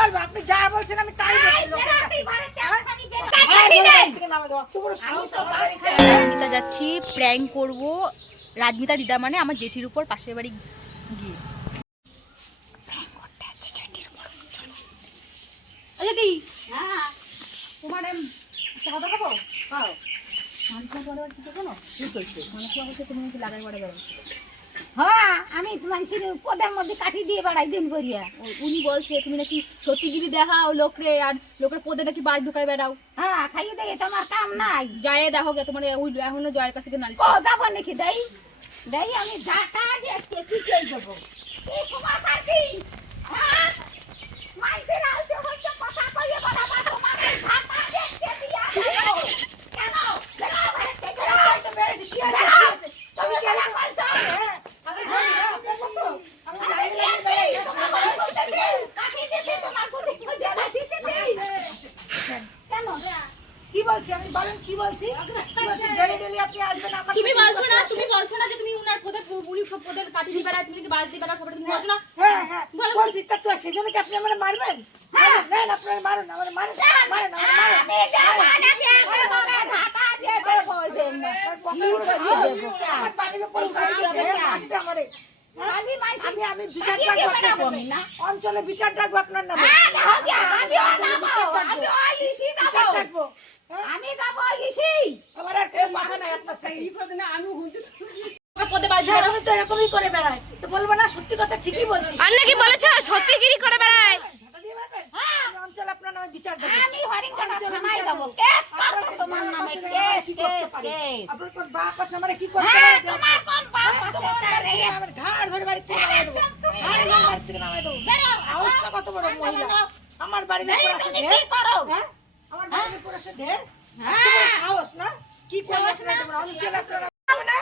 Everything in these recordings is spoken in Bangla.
বলবো, আপনি যা বলছেন আমি তাই বলছি। রাজমিতা যাচ্ছি প্র্যাঙ্ক করব। রাজমিতা দিদা মানে আমার জেঠির উপর পাশের বাড়ি গিয়ে প্র্যাঙ্ক করতে যাচ্ছি জেঠির উপর। চলো। জেঠি, হ্যাঁ তোমার কথা খাবো খাও। হ্যাঁ আমি মানুষের পদের মধ্যে কাঠি দিয়ে বেড়াই দিন করিয়া। উনি বলছে তুমি নাকি সত্যিগিরি দেখাও লোকরে, আর লোকের পদে নাকি বাস ঢুকাই বেড়াও। হ্যাঁ খাইয়ে দেয় তোমার কাম নাই। যায় দেখো গে তোমার ওই এখনো জয়ের কাছে নালিশ ও যাবো নাকি দেই দেই আমি ঝাঁটা দিয়ে পিছিয়ে দেবো। এই সমাচার কি? হ্যাঁ মানুষের আলতে হচ্ছে কথা কইয়ে বলা তোমার ঝাঁটা দেখতে দিয়া কেন কেন বেরো ঘরে থেকে বেরো তো বেরেছি কি আছে কি আছে তুমি কেন বলছো? হ্যাঁ আমি বলি আপনার কত আমি কাঠি দিতে তোমার কোতে কি জানা দিতে দেই কেন কি বলছি আমি, বলেন কি বলছি? ডেলি ডেলি আপনি আসবেন আমার তুমি সাথে বলছো না, কথা তুমি বলছো না যে তুমি উনার পদে উনি সব পদের কাটি দিয়ে বেড়ায়, তুমি নাকি বাস দিয়ে বেড়াও, সবাই তুমি বলছো না? হ্যাঁ হ্যাঁ বলছি, তা তো সেজন্য কি আপনি আমারে মারবেন? হ্যাঁ নেন আপনারা মারুন, আমারে মারুন, মারেন আমারে মারুন। আমি যাব না কে করে ঝাঁটা দিয়ে দেবো দেন আমার বাড়ির উপর উঠাইছে মারতে আমারে। আমি মানছি আমি আমি বিচার ডাকবো আপনার সামনে, অঞ্চলে বিচার ডাকবো আপনার নামে। আমি ইসি বিচার যাব ডাকবো। আমি যাব ইসি আমার আর কোনো কথা নাই আপনার সাথে। পদে বাস দিয়ে আমি তো এরকমই করে বেড়াই, তো বলবো না সত্যি কথা ঠিকই বলছি। আর নাকি বলেছো সত্যিগিরি করে বেড়ায়। ঝাঁটা দিয়ে মারবেন? আমি অঞ্চলে আপনার নামে বিচার দেবো। আমি হরিঙ্গনা থানায় যাব কেস করব তোমার নামে কেস কেস কেস আপনার কোন বাপ আছে আমারে কি করতে হ্যাঁ পারে? তোমার কোন পাপ আছে তারে আমার ঘাড় ধরে বাড়ি থেকে নামাই দেবো। ঘাড় ধরে বাড়ি থেকে নামাই দেবো। বেরো আওয়াজটা কত বড় মহিলা। আমার বাড়ির উপর আসে তুমি ঢের। কি করো হ্যাঁ? আমার বাড়ির উপর আসে ঢের। হ্যাঁ। এত বড় সাহস না? কি সাহস না তোমার? অঞ্চলে আপনারা যাবে না?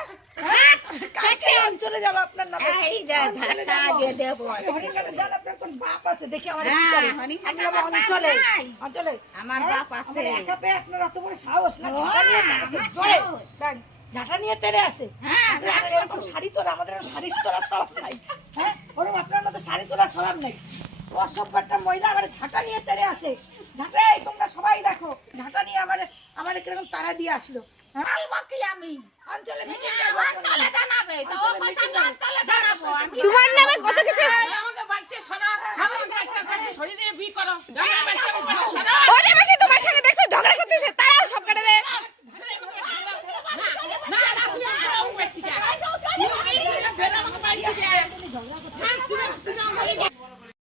হ্যাঁ? কালকে অঞ্চলে যাবো আপনার নামে। এই যে অঞ্চলে ঝাঁটা যাবো। দিয়ে দেবো আমি হরিণঘাটে যান, আপনার কোন বাপ আছে? দেখি আমার কি হ্যাঁ, করে। হরিণঘাটে আমি যাবো আমার বাপ অঞ্চলে। নাই। অঞ্চলে। আমার হ্যাঁ? বাপ আছে। আমার একা পেয়ে আপনার অত বড় সাহস না? ও, ঝাঁটা নিয়ে তেড়ে আসে। আমার জোরে। সাহস। দেখ, ঝাঁটা নিয়ে তেড়ে আসে। হ্যাঁ, আমাদের এরকম শাড়ি তোলা, আমাদের এরকম শাড়ি তোলা স্বভাব নাই। হ্যাঁ? ওরকম আপনার মতো শাড়ি তোলা স্বভাব নাই। অসভ্য একটা মহিলা আমার ঝাঁটা নিয়ে তেড়ে আসে। ঝাঁটা, এই তোমরা সবাই দেখো, ঝাঁটা নিয়ে আমার কিরকম তারা দিয়ে আসলো। হ্যাঁ? বলবো কি আমি অঞ্চলে মিটিং অঞ্চলে জানাবে তো ও কথা না অঞ্চলে জানাবো আমি তোমার নামে কত কিছু। আমাকে বাড়িতে সরা, সারা বাড়িতে সরিয়ে দিয়ে বিয়ে করো। আমার বাড়িতে আমাকে বাড়িতে সরা। ওই